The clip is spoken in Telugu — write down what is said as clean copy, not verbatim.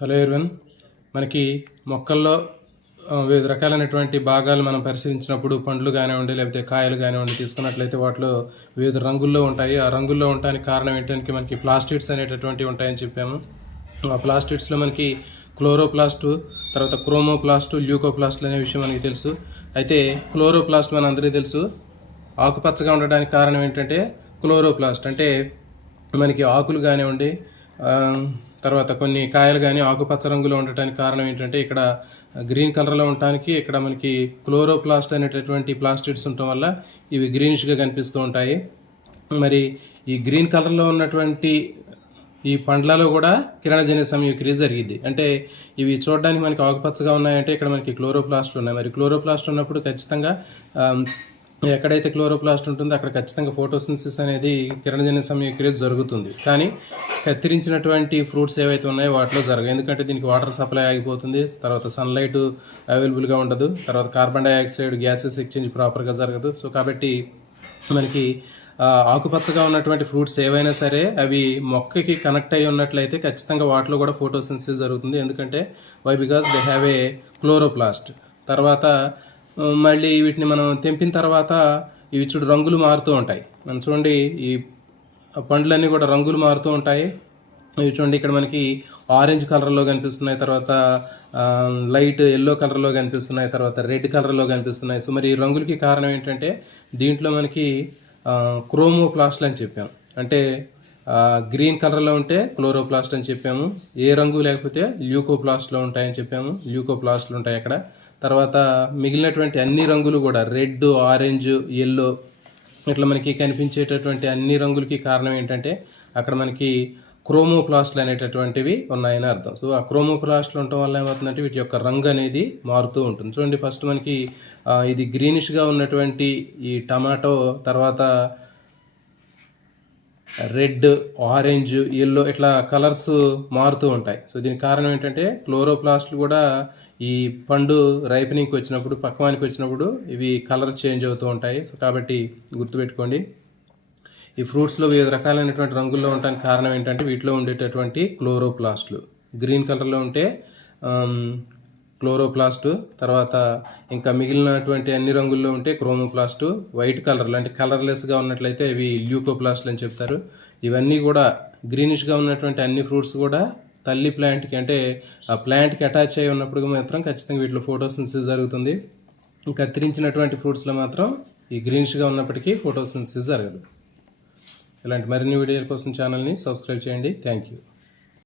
హలో ఎవ్రీవన్, మనకి మొక్కల్లో వివిధ రకాలైనటువంటి భాగాలు మనం పరిశీలించినప్పుడు పండ్లు కానివ్వండి లేకపోతే కాయలు కానివ్వండి తీసుకున్నట్లయితే వాటిలో వివిధ రంగుల్లో ఉంటాయి. ఆ రంగుల్లో ఉండడానికి కారణం ఏంటంటే మనకి ప్లాస్టిడ్స్ అనేటటువంటివి ఉంటాయని చెప్పాము. ఆ ప్లాస్టిడ్స్లో మనకి క్లోరోప్లాస్ట్, తర్వాత క్రోమోప్లాస్ట్, ల్యూకోప్లాస్ట్లు అనే విషయం మనకి తెలుసు. అయితే క్లోరోప్లాస్ట్ మన అందరికీ తెలుసు. ఆకుపచ్చగా ఉండడానికి కారణం ఏంటంటే క్లోరోప్లాస్ట్ అంటే మనకి ఆకులు కానివ్వండి తర్వాత కొన్ని కాయలు కానీ ఆకుపచ్చ రంగులో ఉండటానికి కారణం ఏంటంటే ఇక్కడ గ్రీన్ కలర్లో ఉండటానికి ఇక్కడ మనకి క్లోరోప్లాస్ట్ అనేటటువంటి ప్లాస్టిడ్స్ ఉండటం వల్ల ఇవి గ్రీనిష్గా కనిపిస్తూ ఉంటాయి. మరి ఈ గ్రీన్ కలర్లో ఉన్నటువంటి ఈ పండ్లలో కూడా కిరణజన్య సంయోక్రియ జరిగింది. అంటే ఇవి చూడడానికి మనకి ఆకుపచ్చగా ఉన్నాయంటే ఇక్కడ మనకి క్లోరోప్లాస్ట్లు ఉన్నాయి. మరి క్లోరోప్లాస్ట్ ఉన్నప్పుడు ఖచ్చితంగా ఎక్కడైతే క్లోరోప్లాస్ట్ ఉంటుందో అక్కడ ఖచ్చితంగా ఫోటోసింథసిస్ అనేది కిరణజన్య సంయోక్రియ జరుగుతుంది. కానీ కత్తిరించినటువంటి ఫ్రూట్స్ ఏవైతే ఉన్నాయో వాటిలో జరగదు. ఎందుకంటే దీనికి వాటర్ సప్లై ఆగిపోతుంది, తర్వాత సన్లైట్ అవైలబుల్గా ఉండదు, తర్వాత కార్బన్ డైఆక్సైడ్ గ్యాసెస్ ఎక్స్చేంజ్ ప్రాపర్గా జరగదు. సో కాబట్టి మనకి ఆకుపచ్చగా ఉన్నటువంటి ఫ్రూట్స్ ఏవైనా సరే అవి మొక్కకి కనెక్ట్ అయ్యి ఉన్నట్లయితే ఖచ్చితంగా వాటిలో కూడా ఫోటోసింథసిస్ జరుగుతుంది. ఎందుకంటే because they have a chloroplast. తర్వాత మళ్ళీ వీటిని మనం తెంపిన తర్వాత ఇవి చూడు రంగులు మారుతూ ఉంటాయి. మనం చూడండి ఈ పండ్లన్నీ కూడా రంగులు మారుతూ ఉంటాయి. ఇవి చూడండి ఇక్కడ మనకి ఆరెంజ్ కలర్లో కనిపిస్తున్నాయి, తర్వాత లైట్ ఎల్లో కలర్లో కనిపిస్తున్నాయి, తర్వాత రెడ్ కలర్లో కనిపిస్తున్నాయి. సో మరి ఈ రంగులకి కారణం ఏంటంటే దీంట్లో మనకి క్రోమోప్లాస్ట్లు అని చెప్పాము. అంటే గ్రీన్ కలర్లో ఉంటే క్లోరోప్లాస్ట్ అని చెప్పాము. ఏ రంగు లేకపోతే ల్యూకోప్లాస్ట్లో ఉంటాయని చెప్పాము. ల్యూకోప్లాస్ట్లు ఉంటాయి అక్కడ. తర్వాత మిగిలినటువంటి అన్ని రంగులు కూడా రెడ్, ఆరెంజ్, ఎల్లో ఇట్లా మనకి కనిపించేటటువంటి అన్ని రంగులకి కారణం ఏంటంటే అక్కడ మనకి క్రోమోప్లాస్ట్లు అనేటటువంటివి ఉన్నాయని అర్థం. సో ఆ క్రోమోప్లాస్ట్లు ఉండటం వల్ల ఏమవుతుందంటే వీటి యొక్క రంగు అనేది మారుతూ ఉంటుంది. చూడండి ఫస్ట్ మనకి ఇది గ్రీనిష్గా ఉన్నటువంటి ఈ టమాటో తర్వాత రెడ్, ఆరెంజ్, ఎల్లో ఇట్లా కలర్స్ మారుతూ ఉంటాయి. సో దీనికి కారణం ఏంటంటే క్లోరోప్లాస్ట్లు కూడా ఈ పండు రైపనింగ్కి వచ్చినప్పుడు పక్వానికి వచ్చినప్పుడు ఇవి కలర్ చేంజ్ అవుతూ ఉంటాయి. సో కాబట్టి గుర్తుపెట్టుకోండి, ఈ ఫ్రూట్స్లో వివిధ రకాలైనటువంటి రంగుల్లో ఉండడానికి కారణం ఏంటంటే వీటిలో ఉండేటటువంటి క్లోరోప్లాస్ట్లు. గ్రీన్ కలర్లో ఉంటే క్లోరోప్లాస్ట్, తర్వాత ఇంకా మిగిలినటువంటి అన్ని రంగుల్లో ఉంటే క్రోమోప్లాస్ట్, వైట్ కలర్లో అంటే కలర్లెస్గా ఉన్నట్లయితే ఇవి ల్యూకోప్లాస్ట్లు అని చెప్తారు. ఇవన్నీ కూడా గ్రీనిష్గా ఉన్నటువంటి అన్ని ఫ్రూట్స్ కూడా తల్లి ప్లాంట్కి అంటే ఆ ప్లాంట్కి అటాచ్ అయి ఉన్నప్పుడు మాత్రం ఖచ్చితంగా వీటిలో ఫోటోసింథసిస్ జరుగుతుంది. కత్తిరించినటువంటి ఫ్రూట్స్లో మాత్రం ఈ గ్రీనిష్గా ఉన్నప్పటికీ ఫోటోసింథసిస్ జరగదు. ఇలాంటి మరిన్ని వీడియోల కోసం ఛానల్ని సబ్స్క్రైబ్ చేయండి. Thank you.